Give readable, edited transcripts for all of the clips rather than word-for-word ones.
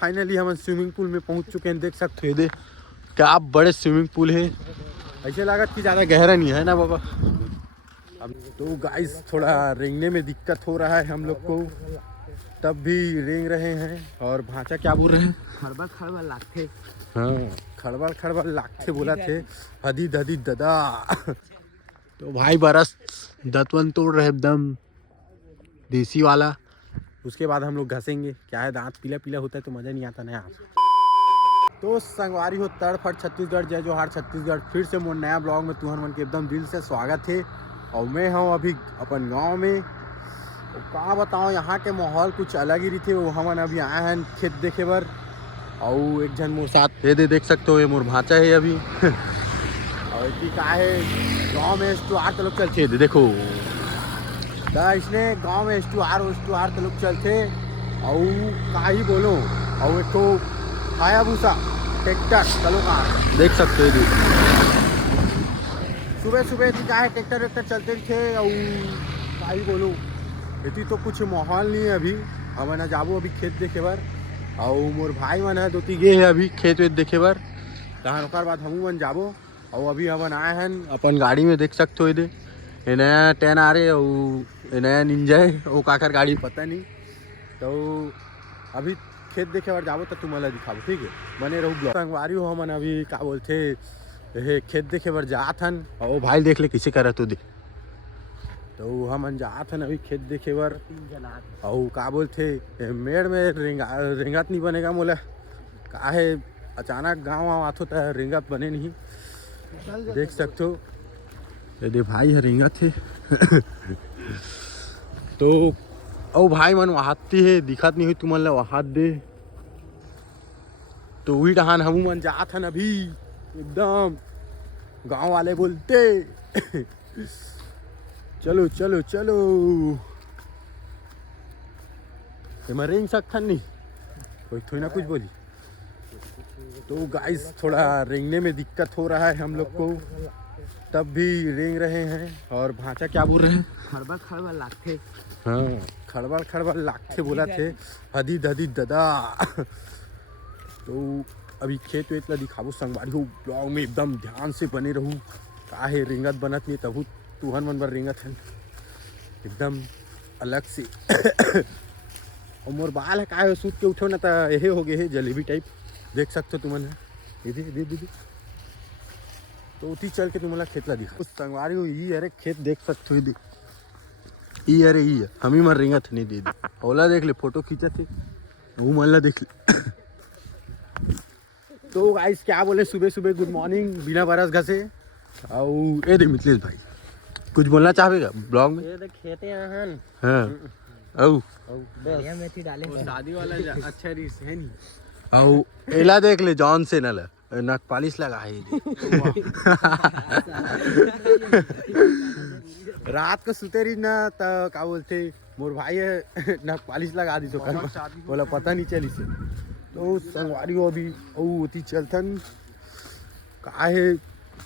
Finally हम swimming pool में पहुंच चुके हैं। देख सकते हो क्या बड़े स्विमिंग पूल है। ऐसे लगा कि ज़्यादा गहरा नहीं है ना बाबा। अब तो गाइस थोड़ा रेंगने में दिक्कत हो रहा है हम लोग को, तब भी रेंग रहे हैं। और भाषा क्या बोल रहे हैं? खड़बड़ खड़बड़ लागथे। हाँ, खड़बड़ खड़बड़ लागथे बोला थे। हदी ददी ददा। तो भाई बरस दतवन तोड़ रहे एकदम देसी वाला। उसके बाद हम लोग घसेंगे। क्या है, दांत पीला पीला होता है तो मज़ा नहीं आता ना यार। तो संगवारी हो तड़फट छत्तीसगढ़, जय जोहार छत्तीसगढ़। फिर से मोर नया ब्लॉग में तुहर मन के एकदम दिल से स्वागत है। और मैं हूँ अभी अपन गांव में। तो क्या बताऊँ, यहाँ के माहौल कुछ अलग ही रही। वो हम अभी आए हैं खेत देखे बर। और एक जन मोर साथ ये देख सकते हो, ये मोर भाचा है अभी। और क्या है, गाँव में एस्टुआर तलोक चलते देखो। इसने गांव में एस्टुआर तलोक चलते। और का ही बोलो। और एक तो हायाबुसा ट्रैक्टर तलोक देख सकते हो। सुबह सुबह क्या है, ट्रैक्टर चलते थे। और का ही बोलो, इतनी तो कुछ माहौल नहीं है अभी। हम ना जाबो अभी खेत देखे बर। और मोर भाई मन है 2-3 गे है अभी खेत वेत देखे बर। तहन ओकर बाद हमू मन जाबो। और अभी हमन आए हैं अपन गाड़ी में, देख सकते हो। ये नया 10 आ रहे और नया निंजा है। वो काकर गाड़ी पता नहीं। तो अभी खेत देखे बार जाबो तो तुम्हारा दिखाबो, ठीक है? बने रहू ब्लॉग। संगवारी हो हमन अभी का बोलते ये खेत देखे बार जात हन। और भाई देख ले किसे करत हो दे। तो हमन जात हन अभी खेत देखे बार। और का बोलते मेड़ में रेंगत नहीं बनेगा मोला। का है, अचानक गाँव आथो तो रेंगत बने नहीं। देख सकते हो ये भाई है रेंगा थे। तो ओ भाई मन वहाती है, दिखत नहीं हुई तुमन वहात दे। तो वही डहान हम मन जात हन अभी एकदम। गांव वाले बोलते चलो चलो चलो। मैं रेंग सकथन नहीं, कोई थोड़ी ना कुछ बोली। तो गाइस थोड़ा रेंगने में दिक्कत हो रहा है हम लोग को, तब भी रेंग रहे हैं। और भाषा क्या बोल रहे हैं? खड़बड़ खड़बड़ लागथे। हाँ, खड़बड़ खड़बड़ लागथे बोला थे। हदी ददी ददा। तो अभी खेत वेत ला दिखाबो संगवारी हो। ब्लॉग में एकदम ध्यान से बने रहूँ। का है, रेंगत बनत नहीं तब तुहन मन बर रेंगत है एकदम अलग से। और मोर बाल है का सूत के उठो ना तो यही हो गए है जलेबी टाइप। देख सकते हो तुमन है दे। तो उठी चल के तुम्हारा खेत ला दिखा। उस संगवारी हो ये अरे खेत देख सकते हो। ये अरे ये हम ही मर रेंगत नहीं दे ओला देख ले, फोटो खींचा थे वो मल्ला देख ले। तो गाइस क्या बोले, सुबह सुबह गुड मॉर्निंग बिना बरस घसे। और ये दे मिथिलेश भाई कुछ बोलना चाहेगा ब्लॉग में? ये खेते हन। हाँ औ बढ़िया मेथी डाले। शादी वाला अच्छा रिस है नहीं। और एला देख ले, जॉन से नल नक पालिश लगा है। रात को सुते रही ना तो क्या बोलते मोर भाई है नक पालिश लगा दी तो बोला पता नहीं चली से। तो संगवारी हो अभी औती चलथन। का है,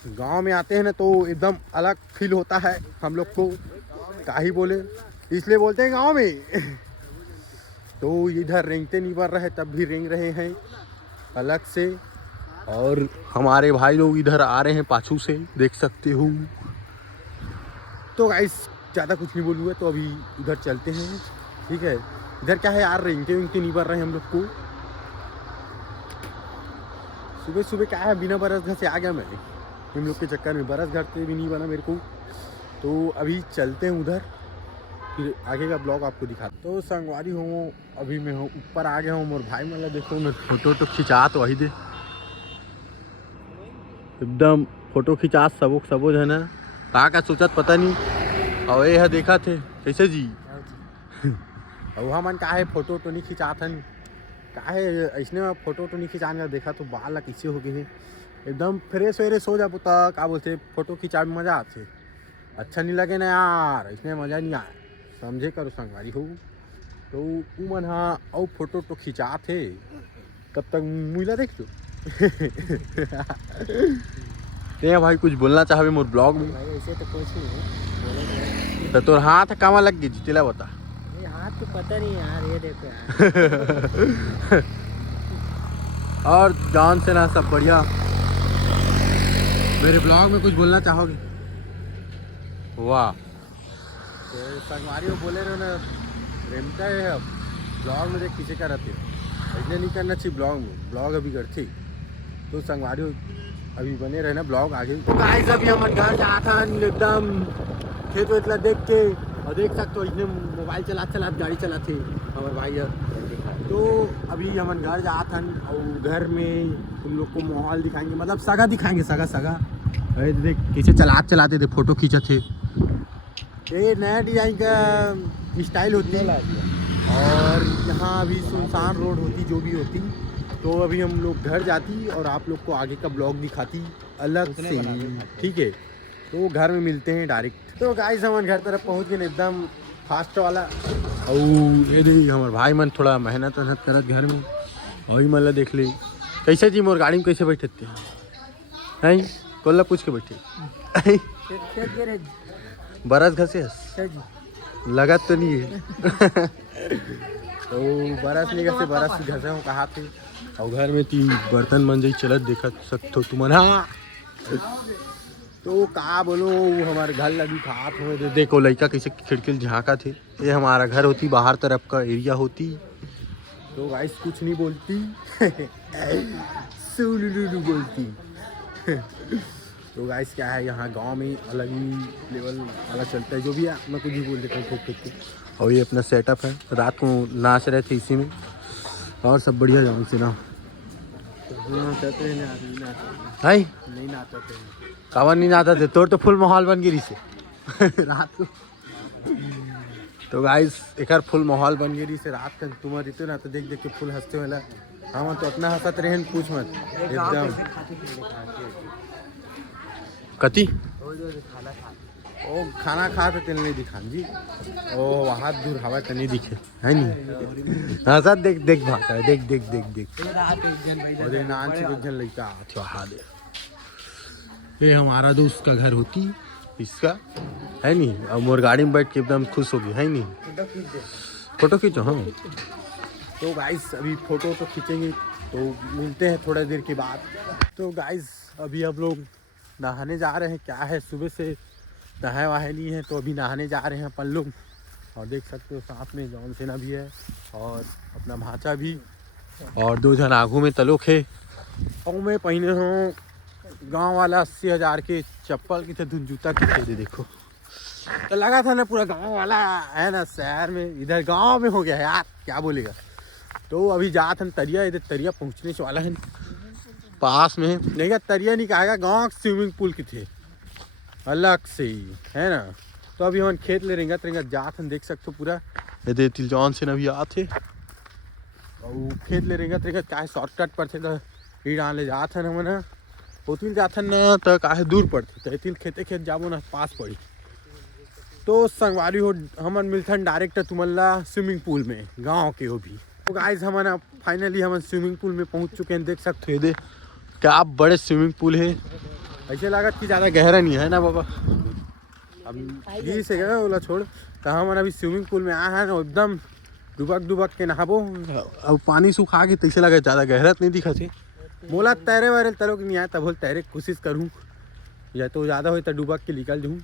गांव में आते हैं ना तो एकदम अलग फील होता है हम लोग को। का ही बोले, इसलिए बोलते हैं गांव में। तो इधर रेंगते नहीं बढ़ रहे, तब भी रेंग रहे हैं अलग से। और हमारे भाई लोग इधर आ रहे हैं पाछू से, देख सकते हो। तो गाइस ज़्यादा कुछ नहीं बोलूँगा, तो अभी उधर चलते हैं, ठीक है? इधर क्या है यार, रेंगते वेंगते नहीं बढ़ रहे हैं हम लोग को। सुबह सुबह क्या है, बिना बरस घर से आ गया मैं इन लोग के चक्कर में। बरस घर से भी नहीं बना मेरे को। तो अभी चलते हैं उधर, फिर आगे का ब्लॉग आपको दिखा। तो संगवारी हूँ अभी मैं हूँ ऊपर आ गया हूँ। और भाई मतलब देखो मैं फोटो तो खिंचा तो वही दे एकदम फोटो खिंचा सबो है ना। कहाँ का सोचत पता नहीं। और ये है देखा थे कैसे जी। और हमन का है फोटो तो नहीं खिंचाथन। का है ऐसने में फोटो तो नहीं खिंचाने देखा तो बाल ला कैसे हो गए हैं एकदम फ्रेश वेरेश हो जाबो तो का बोलते फोटो खिंचा में मजा आते। अच्छा नहीं लगे ना यार, इसमें मजा नहीं आए, समझे करो संगवारी हो। तो उमन हाँ और फोटो तो खिंचा थे, कब तक मुइला देख लो। ते भाई कुछ बोलना चाहे मोर ब्लॉग में? भाई ऐसे तो कुछ नहीं तो तोर हाथ कहाँ लग गई जितेला बता। ये हाथ तो पता नहीं यार, ये देखो यार। और जान से ना सब बढ़िया। मेरे ब्लॉग में कुछ बोलना चाहोगे? वाह, तो संगवारी बोले रहे ना रेमता है अब ब्लॉग में देख किसे का रहते इसलिए नहीं करना चाहिए ब्लॉग में, ब्लॉग अभी करते तो संगवारी अभी बने रहे ना ब्लॉग आगे। तो गाइस अभी हम घर जा था एकदम खेत वेत ला देख के, और देख सकते हो इसने मोबाइल चला गाड़ी चलाते हमारे भाई है। तो अभी हम घर जा था और घर में तुम लोग को माहौल दिखाएंगे, मतलब सगा दिखाएंगे, सगा अरे देख कैसे चलाते थे, फोटो खींचे थे। ये नया डिजाइन का स्टाइल होती है। और यहाँ अभी सुनसान रोड होती जो भी होती, तो अभी हम लोग घर जाती और आप लोग को आगे का ब्लॉग दिखाती अलग से, ठीक है। तो घर में मिलते हैं डायरेक्ट। तो गाइस हम घर तरफ पहुँच गए एकदम फास्ट वाला। और ये देखिए हमारे भाई मन थोड़ा मेहनत करत घर में, वही मतलब देख ले कैसे जी मोर गाड़ी में कैसे बैठे थे हैं, कोल्ला पूछ के बैठे बरस घसे लगत तो नहीं है तो बरस नहीं घसे, बरस घसे हो कहा थे। और घर में तीन बर्तन मंजई चलत देखा सकते तुम। हाँ तो कहा बोलो हमारे घर लगी खात हो, देखो लड़का कैसे खिड़की झाँका थे। ये हमारा घर होती, बाहर तरफ का एरिया होती। तो गाइस कुछ नहीं बोलती सुलुलु बोलती तो गाइस क्या है यहाँ गांव में अलग ही लेवल वाला चलता है, जो भी है मैं कुछ भी बोल देता हूँ ठोक के। और ये अपना सेटअप है, रात को नाच रहे थे इसी में, और सब बढ़िया जान से ना नहीं नाचते कावन नहीं नाचा थे तोर तो फुल माहौल बन गिरी से रात को। तो गाइस एक फुल माहौल बन गिरी से रात का तुम्हार रहते ना, तो देख के फुल हंसते वाला। हम तो अपना हंसत रहे पूछ मत एकदम कति ओ खाना खा तो तेल नहीं दिखा जी, ओ वहाँ दूर हवा तो नहीं दिखे है नहीं। हाँ सर देख भागा है, देख और ये नान से कुछ जन लड़का अच्छा दे। ये हमारा दोस्त का घर होती इसका है नहीं, और मोर गाड़ी में बैठ के एकदम खुश हो गई है नहीं। फोटो खींचो हाँ। तो गाइस अभी फोटो तो खींचेंगे, तो मिलते हैं थोड़ा देर के बाद। तो गाइस अभी हम लोग नहाने जा रहे हैं, क्या है सुबह से नहाए वहाए नहीं है, तो अभी नहाने जा रहे हैं अपन लोग। और देख सकते हो साथ में जॉन सेना भी है और अपना भांचा भी, और दो जन आगू में तलोक है। और मैं पहने हूँ गांव वाला 80,000 के चप्पल की थे, धुन जूता की थे देखो। तो लगा था ना पूरा गांव वाला है ना, शहर में इधर गांव में हो गया है यार, क्या बोलेगा। तो अभी जात हम तरिया, इधर तरिया पहुँचने से वाला है पास में, नहीं तरिया नहीं कहेगा, गाँव स्विमिंग पूल की थे अलग से ही है ना। तो अभी हम खेत ले रेंगत जात हम देख सकते हो पूरा ये तिल जॉन से अभी आते और खेत ले रेंगत क्या शॉर्टकट पड़ते, तो ई डाले जात हन हम ओतिल जाथन न तो काहे दूर पड़ते, तो खेते खेत जाबो ना पास पड़ी। तो संगवारी हो हमन मिलथन डायरेक्ट तुमल्ला स्विमिंग पूल में गांव के हो भी। तो गाइस हमन फाइनली हम स्विमिंग पूल में पहुंच चुके हैं, देख सकते हो क्या बड़े स्विमिंग पूल है। ऐसे लागत कि ज़्यादा गहरा नहीं है ना बाबा, अब ये से गया बोला छोड़। तो हम अभी स्विमिंग पूल में आए हैं ना, एकदम डुबक के नहाबो, अब पानी सुखा के तैसे लगा ज़्यादा गहरा नहीं दिखा थे। मोला तैरे वारे तरोक नहीं आया, तब बोल तैरे की कोशिश करूँ, या तो ज़्यादा हो तो डुबक के निकल जाऊँ।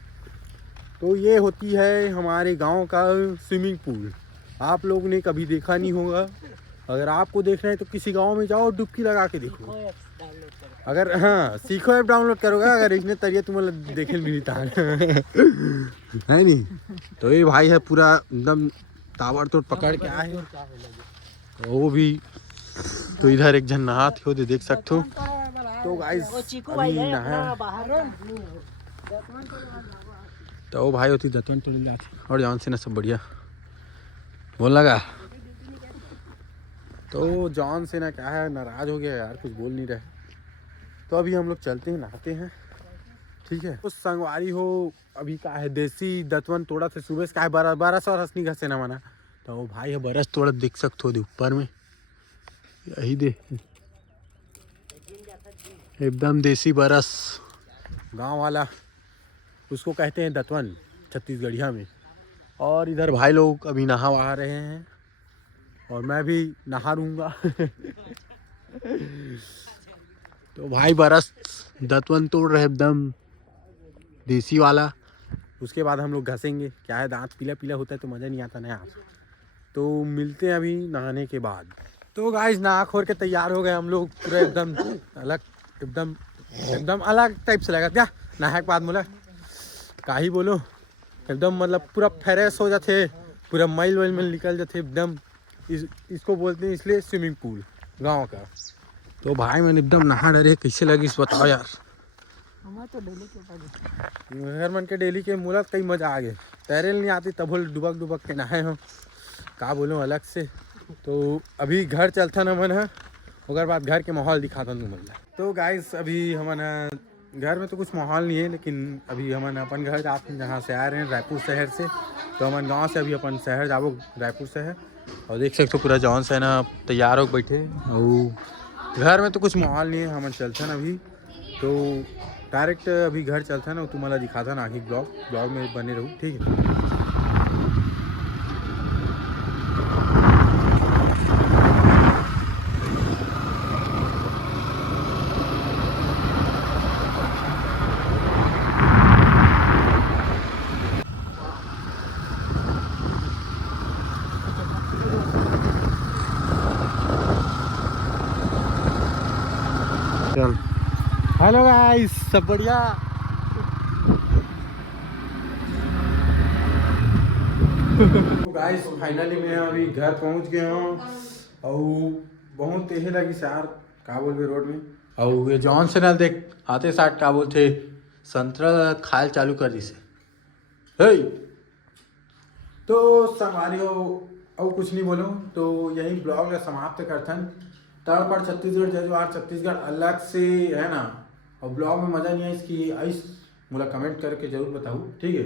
तो ये होती है हमारे गांव का स्विमिंग पूल, आप लोग ने कभी देखा नहीं होगा। अगर आपको देखना है तो किसी गांव में जाओ, डुबकी लगा के देखो। अगर हाँ सीखो ऐप डाउनलोड करोगे, अगर इसने तरिया तुम्हें देखे मिलता है नहीं। तो ये भाई है पूरा एकदम ताबड़ तोड़ पकड़ के आए, वो भी। तो इधर एक जन नहा थे, देख सकते हो। तो गाइस अभी नहा तो वो भाई होती दतवन तो और जान से ना सब बढ़िया बोल लगा। तो जॉन से ना क्या है नाराज हो गया यार, कुछ बोल नहीं रहे। तो अभी हम लोग चलते हैं नहाते हैं, ठीक है। तो संगवारी हो अभी का है देसी दतवन तोड़ा से सुबह से का है 1200 रसनी घसे ना माना। तो वो भाई है बरस तोड़ा देख सकते हो ऊपर में, यही दे एकदम देसी बरस गांव वाला, उसको कहते हैं दतवन छत्तीसगढ़िया में। और इधर भाई लोग अभी नहा वहा रहे हैं और मैं भी नहा लूँगा तो भाई बरस दतवन तोड़ रहे एकदम देसी वाला। उसके बाद हम लोग घसेंगे, क्या है दांत पीला पीला होता है तो मज़ा नहीं आता ना यार। तो मिलते हैं अभी नहाने के बाद। तो गाइस नहा खोर के तैयार हो गए हम लोग पूरा एकदम अलग, एकदम एकदम अलग टाइप से लगा क्या नहा के बाद मोला का ही बोलो, एकदम मतलब पूरा फ्रेश हो जाते, पूरा मैल वैल में निकल जाते एकदम। इसको बोलते हैं इसलिए स्विमिंग पूल गाँव का। तो भाई मैंने एकदम नहा डरे, कैसे लगी इस बताओ यार। हमारा तो डेली के घर मन के डेली के मुलात कई मजा आ गए। तैरे नहीं आती तब डुबक डुबक के नहाए हो, का बोलो अलग से। तो अभी घर चलता ना मन है, ओकर बाद घर के माहौल दिखाता तुम मन। तो गाइस अभी हमन घर में तो कुछ माहौल नहीं है, लेकिन अभी हमन अपन घर जाते हैं जहाँ से आ रहे हैं रायपुर शहर से। तो हमन गाँव से अभी अपन शहर जाबो रायपुर शहर। और देख सकते हो पूरा जौन से ना तैयार हो बैठे, और घर में तो कुछ माहौल नहीं है। हमन चलते ना अभी तो डायरेक्ट अभी घर चलता है ना, तुम्हारा दिखाता ना आगे ब्लॉग में बने रहूँ, ठीक है। चल हेलो गाइस, सब बढ़िया। गाइस फाइनली मैं अभी घर पहुंच गया हूँ, और बहुत तेज लगी सार का बोलबे रोड में। और ये जॉन से ना देख आते साथ का बोलते संतरा खाल चालू कर दी से हे। तो संगवारियों और कुछ नहीं बोलो, तो यही ब्लॉग का समाप्त करथन। तड़पड़ छत्तीसगढ़ जजवार छत्तीसगढ़ अलग से है ना, और ब्लॉग में मज़ा नहीं है इसकी आइस मुझे कमेंट करके जरूर बताऊँ, ठीक है।